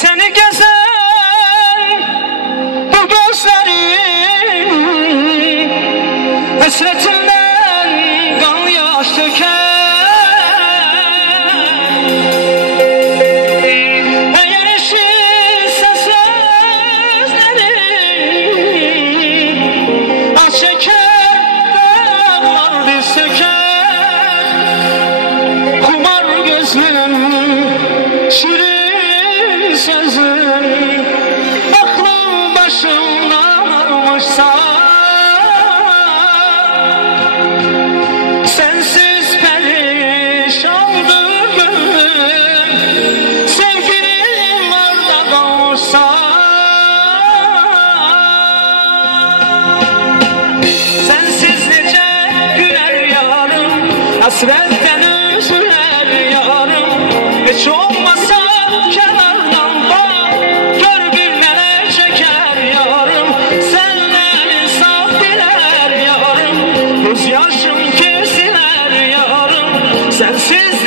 Seni gezen bu gözlerim Hasretinden almışsa Sensiz perişandır gönlüm Sevgilim orada kalsa Sensiz nece güler yarım Hasretten üzüler yarım. Hiç olmasa 展现